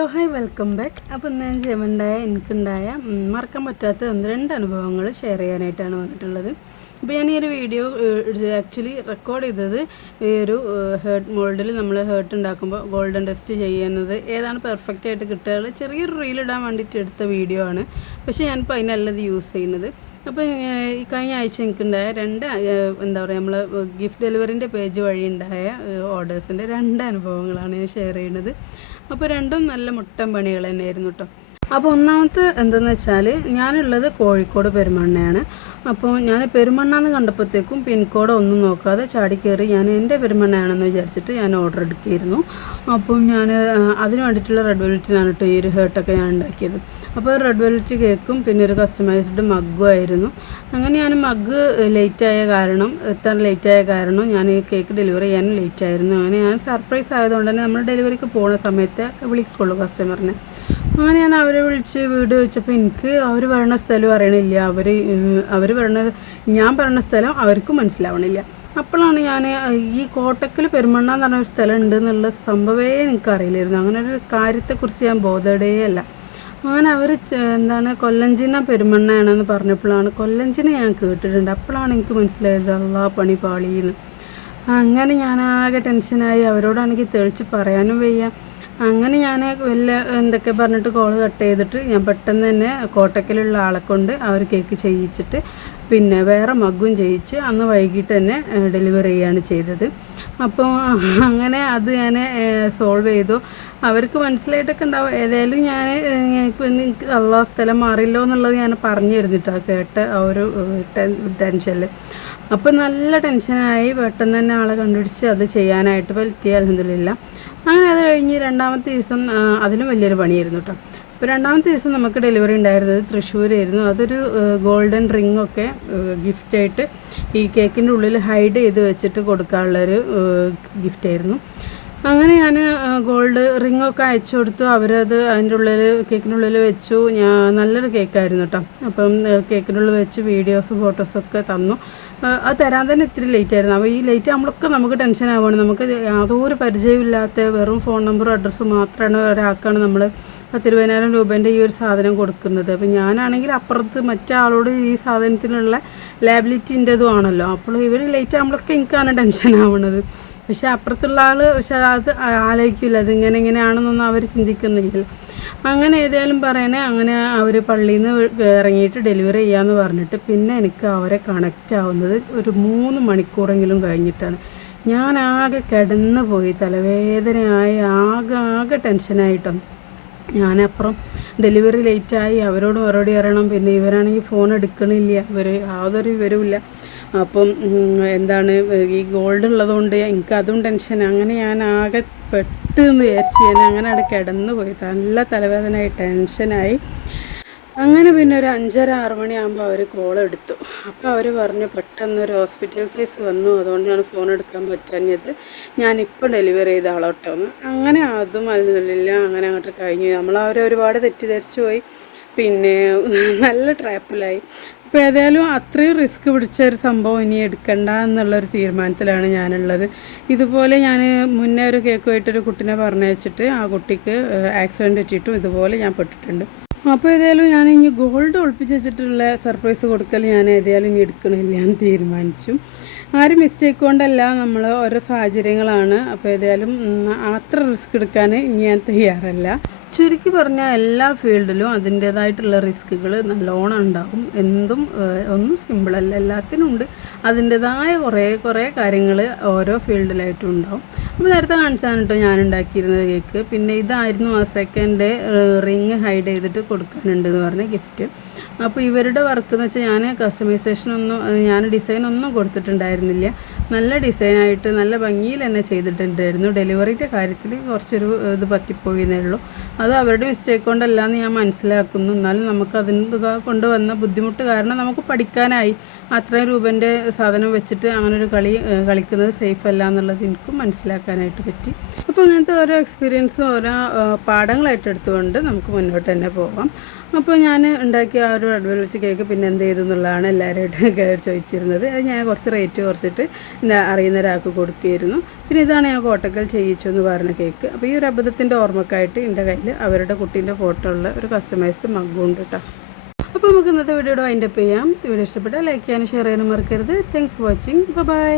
Hello hi welcome back. ഇന്ന് ഞാൻ ചെയ്യുന്നുണ്ടായ എനിക്കുണ്ടായ മറക്കാൻ പറ്റാത്ത ഒന്ന് രണ്ട് അനുഭവങ്ങൾ ഷെയർ ചെയ്യാനായിട്ടാണ് വന്നിട്ടുള്ളത്. അപ്പോൾ ഞാൻ ഈ ഒരു വീഡിയോ ആക്ച്വലി റെക്കോർഡ് ചെയ്തത് ഈ ഒരു ഹേർട്ട് മോൾഡിൽ നമ്മൾ ഹേർട്ട് ഉണ്ടാക്കുമ്പോൾ ഗോൾഡൻ ടെസ്റ്റ് ചെയ്യുന്നത് ഏതാണ് പെർഫെക്റ്റ് ആയിട്ട് കിട്ടുക ചെറിയൊരു റീൽ ഇടാൻ വേണ്ടിയിട്ട് എടുത്ത വീഡിയോ ആണ്. പക്ഷേ ഞാനിപ്പോൾ അതിനല്ലത് യൂസ് ചെയ്യുന്നത്. അപ്പോൾ ഈ കഴിഞ്ഞ ആഴ്ച എനിക്കുണ്ടായ രണ്ട് എന്താ പറയുക നമ്മൾ ഗിഫ്റ്റ് ഡെലിവറിന്റെ പേജ് വഴി ഉണ്ടായ ഓർഡേഴ്സിന്റെ രണ്ട് അനുഭവങ്ങളാണ് ഞാൻ ഷെയർ ചെയ്യുന്നത്. അപ്പോൾ രണ്ടും നല്ല മുട്ടൻ പണികൾ തന്നെയായിരുന്നു കേട്ടോ അപ്പോൾ ഒന്നാമത്തെ എന്തെന്ന് വെച്ചാൽ ഞാനുള്ളത് കോഴിക്കോട് പെരുമണ്ണയാണ്. അപ്പോൾ ഞാൻ പെരുമണ്ണ എന്ന് കണ്ടപ്പോഴത്തേക്കും പിൻകോഡ് ഒന്നും നോക്കാതെ ചാടി കയറി ഞാൻ എന്റെ പെരുമണ്ണയാണെന്ന് വിചാരിച്ചിട്ട് ഞാൻ ഓർഡർ എടുക്കിയിരുന്നു. അപ്പം ഞാൻ അതിന് വേണ്ടിയിട്ടുള്ള റെഡ് വെൽറ്റിനാണ് കേട്ടോ ഈ ഒരു ഹേർട്ടൊക്കെ ഞാൻ ഉണ്ടാക്കിയത്. അപ്പോൾ റെഡ് വെൽറ്റ് കേക്കും പിന്നെ ഒരു കസ്റ്റമൈസ്ഡ് മഗ്ഗും ആയിരുന്നു. അങ്ങനെ ഞാൻ മഗ് ലേറ്റായ കാരണം എത്താൻ ലേറ്റായ കാരണം ഞാൻ ഈ കേക്ക് ഡെലിവറി ചെയ്യാനും ലേറ്റായിരുന്നു അങ്ങനെ ഞാൻ സർപ്രൈസ് ആയതുകൊണ്ട് തന്നെ നമ്മൾ ഡെലിവറിക്ക് പോകുന്ന സമയത്ത് വിളിക്കുള്ളൂ കസ്റ്റമറിനെ അങ്ങനെ ഞാൻ അവരെ വിളിച്ച് വീട് വെച്ചപ്പോൾ എനിക്ക് അവർ പറയുന്ന സ്ഥലം അറിയണില്ല. അവർ അവർ പറയുന്നത് ഞാൻ പറയുന്ന സ്ഥലം അവർക്കും മനസ്സിലാവണില്ല. അപ്പോഴാണ് ഞാൻ ഈ കോട്ടക്കൽ പെരുമണ്ണ എന്ന് പറഞ്ഞ ഒരു സ്ഥലം ഉണ്ട് എന്നുള്ള സംഭവമേ എനിക്ക് അറിയില്ലായിരുന്നു. അങ്ങനെ ഒരു കാര്യത്തെക്കുറിച്ച് ഞാൻ ബോധടേ അല്ല അങ്ങനെ അവർ എന്താണ് കൊല്ലഞ്ചിന പെരുമണ്ണയാണെന്ന് പറഞ്ഞപ്പോഴാണ് കൊല്ലഞ്ചിന ഞാൻ കേട്ടിട്ടുണ്ട്. അപ്പോഴാണ് എനിക്ക് മനസ്സിലായത് അള്ളാ പണി പാളിയെന്ന് അങ്ങനെ ഞാനാകെ ടെൻഷനായി അവരോടാണെങ്കിൽ തെളിച്ച് പറയാനും വയ്യ. അങ്ങനെ ഞാൻ വല്ല എന്തൊക്കെ പറഞ്ഞിട്ട് കോൾ കട്ട് ചെയ്തിട്ട് ഞാൻ പെട്ടെന്ന് തന്നെ കോട്ടക്കലുള്ള ആളെ കൊണ്ട് ആ ഒരു കേക്ക് ചെയ്യിച്ചിട്ട് പിന്നെ വേറെ മഗ്ഗും ചെയ്യിച്ച് അന്ന് വൈകിട്ട് തന്നെ ഡെലിവറി ചെയ്യാണ് ചെയ്തത്. അപ്പോൾ അങ്ങനെ അത് ഞാൻ സോൾവ് ചെയ്തു. അവർക്ക് മനസ്സിലായിട്ടൊക്കെ ഉണ്ടാവും. ഏതായാലും ഞാൻ അള്ളാഹ് സ്ഥലം മാറില്ലോ എന്നുള്ളത് ഞാൻ പറഞ്ഞു തരുന്നിട്ടാണ് കേട്ട ആ ഒരു ടെൻഷനിൽ അപ്പോൾ നല്ല ടെൻഷനായി പെട്ടെന്ന് തന്നെ ആളെ കണ്ടുപിടിച്ച് അത് ചെയ്യാനായിട്ട് പറ്റിയ അലഹദില്ല അങ്ങനെ അത് കഴിഞ്ഞ് രണ്ടാമത്തെ ദിവസം അതിലും വലിയൊരു പണിയായിരുന്നു കേട്ടോ അപ്പോൾ രണ്ടാമത്തെ ദിവസം നമുക്ക് ഡെലിവറി ഉണ്ടായിരുന്നത് തൃശ്ശൂരായിരുന്നു. അതൊരു ഗോൾഡൻ റിംഗ് ഒക്കെ ഗിഫ്റ്റായിട്ട് ഈ കേക്കിന്റെ ഉള്ളിൽ ഹൈഡ് ചെയ്ത് വെച്ചിട്ട് കൊടുക്കാനുള്ളൊരു ഗിഫ്റ്റായിരുന്നു അങ്ങനെ ഞാൻ ഗോൾഡ് റിംഗ് ഒക്കെ അയച്ചു കൊടുത്തു. അവരത് അതിന്റെ ഉള്ളിൽ കേക്കിന്റെ ഉള്ളിൽ വെച്ചു. ഞാൻ നല്ലൊരു കേക്കായിരുന്നു കേട്ടോ അപ്പം കേക്കിനുള്ളിൽ വെച്ച് വീഡിയോസ് ഫോട്ടോസൊക്കെ തന്നു. അത് തരാൻ തന്നെ ഇത്തിരി ലേറ്റ് ആയിരുന്നു. അപ്പോൾ ഈ ലേറ്റ് ആകുമ്പോഴൊക്കെ നമുക്ക് ടെൻഷൻ ആവുകയാണ് നമുക്ക് യാതൊരു പരിചയമില്ലാത്ത വെറും ഫോൺ നമ്പറും അഡ്രസ്സും മാത്രമാണ് ഒരാൾക്കാണ് നമ്മൾ പത്തിരുപതിനായിരം രൂപേന്റെ ഈ ഒരു സാധനം കൊടുക്കുന്നത്. അപ്പം ഞാനാണെങ്കിൽ അപ്പുറത്ത് മറ്റാളോട് ഈ സാധനത്തിനുള്ള ലാബിലിറ്റിന്റെതും ആണല്ലോ. അപ്പോൾ ഇവർ ലേറ്റ് ആകുമ്പോഴൊക്കെ എനിക്കാണ് ടെൻഷൻ ആവുന്നത് പക്ഷെ അപ്പുറത്തുള്ള ആൾ പക്ഷെ അത് ആലോചിക്കില്ല ഇങ്ങനെ ഇങ്ങനെയാണെന്നൊന്നും അവർ ചിന്തിക്കുന്നില്ല. അങ്ങനെ ഏതായാലും പറയണേ അങ്ങനെ അവർ പള്ളിയിൽ നിന്ന് ഇറങ്ങിയിട്ട് ഡെലിവറി ചെയ്യാമെന്ന് പറഞ്ഞിട്ട് പിന്നെ എനിക്ക് അവരെ കണക്റ്റ് ആവുന്നത് ഒരു മൂന്ന് മണിക്കൂറെങ്കിലും കഴിഞ്ഞിട്ടാണ്. ഞാൻ ആകെ കിടന്നു പോയി തലവേദനയായി ആകെ ആകെ ടെൻഷനായിട്ടും ഞാനപ്പുറം ഡെലിവറി ലേറ്റായി. അവരോട് മറുപടി അറിയണം പിന്നെ ഇവരാണെങ്കിൽ ഫോൺ എടുക്കണില്ല. ഇവർ യാതൊരു വിവരമില്ല അപ്പം എന്താണ് ഈ ഗോൾഡ് ഉള്ളതുകൊണ്ട് എനിക്കതും ടെൻഷൻ അങ്ങനെ ഞാൻ ആകെ പെട്ടെന്ന് വിചാരിച്ച് ഞാൻ അങ്ങനെ അവിടെ കിടന്നു പോയി നല്ല തലവേദനയായി ടെൻഷനായി അങ്ങനെ പിന്നെ ഒരു അഞ്ചര ആറ് മണിയാകുമ്പോൾ അവർ കോൾ എടുത്തു. അപ്പോൾ അവർ പറഞ്ഞു പെട്ടെന്ന് ഒരു ഹോസ്പിറ്റൽ കേസ് വന്നു. അതുകൊണ്ടാണ് ഫോൺ എടുക്കാൻ പറ്റാഞ്ഞത്. ഞാനിപ്പോൾ ഡെലിവറി ചെയ്ത ആളോട്ടോ. എന്ന് അങ്ങനെ അതും അല്ല അങ്ങനെ അങ്ങോട്ട് കഴിഞ്ഞു. നമ്മൾ അവരെ ഒരുപാട് തെറ്റിദ്ധരിച്ചു പോയി. പിന്നെ നല്ല ട്രാപ്പിലായി അപ്പോൾ ഏതായാലും അത്രയും റിസ്ക് പിടിച്ച ഒരു സംഭവം ഇനി എടുക്കണ്ട എന്നുള്ളൊരു തീരുമാനത്തിലാണ് ഞാനുള്ളത്. ഇതുപോലെ ഞാൻ മുന്നേ ഒരു കേക്കുമായിട്ടൊരു കുട്ടീനെ പറഞ്ഞയച്ചിട്ട് ആ കുട്ടിക്ക് ആക്സിഡന്റ് പറ്റിയിട്ടും ഇതുപോലെ ഞാൻ പെട്ടിട്ടുണ്ട്. അപ്പോൾ ഏതായാലും ഞാൻ ഇനി ഗോൾഡ് ഒളിപ്പിച്ച് വെച്ചിട്ടുള്ള സർപ്രൈസ് കൊടുക്കൽ ഞാൻ ഏതായാലും ഇനി എടുക്കണില്ല എന്ന് തീരുമാനിച്ചു. ആരും മിസ്റ്റേക്ക് കൊണ്ടല്ല നമ്മൾ ഓരോ സാഹചര്യങ്ങളാണ്. അപ്പോൾ ഏതായാലും അത്ര റിസ്ക് എടുക്കാൻ ഞാൻ തയ്യാറല്ല. ചുരുക്കി പറഞ്ഞാൽ എല്ലാ ഫീൽഡിലും അതിന്റേതായിട്ടുള്ള റിസ്കുകൾ നല്ലോണം ഉണ്ടാകും എന്തും ഒന്നും സിമ്പിളല്ല എല്ലാത്തിനും ഉണ്ട്. അതിന്റേതായ കുറേ കുറേ കാര്യങ്ങൾ ഓരോ ഫീൽഡിലായിട്ടും ഉണ്ടാവും. അപ്പോൾ നേരത്തെ കാണിച്ചാണ് കേട്ടോ ഞാൻ ഉണ്ടാക്കിയിരുന്നത് കേക്ക്. പിന്നെ ഇതായിരുന്നു ആ സെക്കൻഡ് റിങ് ഹൈഡ് ചെയ്തിട്ട് കൊടുക്കാനുണ്ടെന്ന് പറഞ്ഞ ഗിഫ്റ്റ് അപ്പോൾ ഇവരുടെ വർക്ക് എന്ന് വെച്ചാൽ ഞാൻ കസ്റ്റമൈസേഷൻ ഒന്നും ഞാൻ ഡിസൈൻ ഒന്നും കൊടുത്തിട്ടുണ്ടായിരുന്നില്ല. നല്ല ഡിസൈനായിട്ട് നല്ല ഭംഗിയിൽ തന്നെ ചെയ്തിട്ടുണ്ടായിരുന്നു. ഡെലിവറിന്റെ കാര്യത്തിൽ കുറച്ചൊരു ഇത് പറ്റിപ്പോയി എന്നേ ഉള്ളൂ. അത് അവരുടെ മിസ്റ്റേക്ക് കൊണ്ടല്ല എന്ന് ഞാൻ മനസ്സിലാക്കുന്നു. എന്നാലും നമുക്ക് അതിന് കൊണ്ട് വന്ന ബുദ്ധിമുട്ട് കാരണം നമുക്ക് പഠിക്കാനായി അത്രയും രൂപന്റെ സാധനം വെച്ചിട്ട് അങ്ങനെ ഒരു കളി കളിക്കുന്നത് സേഫ് അല്ല എന്നുള്ളത് എനിക്കും മനസ്സിലാക്കാനായിട്ട് പറ്റി. അപ്പോൾ ഇങ്ങനത്തെ ഓരോ എക്സ്പീരിയൻസും ഓരോ പാഠങ്ങളായിട്ട് എടുത്തുകൊണ്ട് നമുക്ക് മുന്നോട്ട് തന്നെ പോകാം അപ്പോൾ ഞാൻ ഉണ്ടാക്കിയ ഒരു റെഡ് വെൽവെറ്റ് കേക്ക് പിന്നെ എന്ത് ചെയ്തു എന്നുള്ളതാണ് എല്ലാവരുമായിട്ട് ചോദിച്ചിരുന്നത്. അത് ഞാൻ കുറച്ച് റേറ്റ് കുറച്ചിട്ട് പിന്നെ അറിയുന്ന ഒരാൾക്ക് കൊടുക്കുകയായിരുന്നു. പിന്നെ ഇതാണ് ഞാൻ കോട്ടക്കൽ ചെയ്യിച്ചു എന്ന് പറഞ്ഞ കേക്ക്. അപ്പോൾ ഈ ഒരു അബദ്ധത്തിന്റെ ഓർമ്മക്കായിട്ട് എന്റെ കയ്യിൽ അവരുടെ കുട്ടീന്റെ ഫോട്ടോ ഉള്ള ഒരു കസ്റ്റമൈസ്ഡ് മഗ്ഗും ഉണ്ട് കേട്ടോ അപ്പോൾ നമുക്ക് ഇന്നത്തെ വീഡിയോയുടെ വൈൻഡപ്പ് ചെയ്യാം. വീഡിയോ ഇഷ്ടപ്പെട്ടാൽ ലൈക്ക് ചെയ്യാനും ഷെയർ ചെയ്യാനും മറക്കരുത്. Thanks for watching bye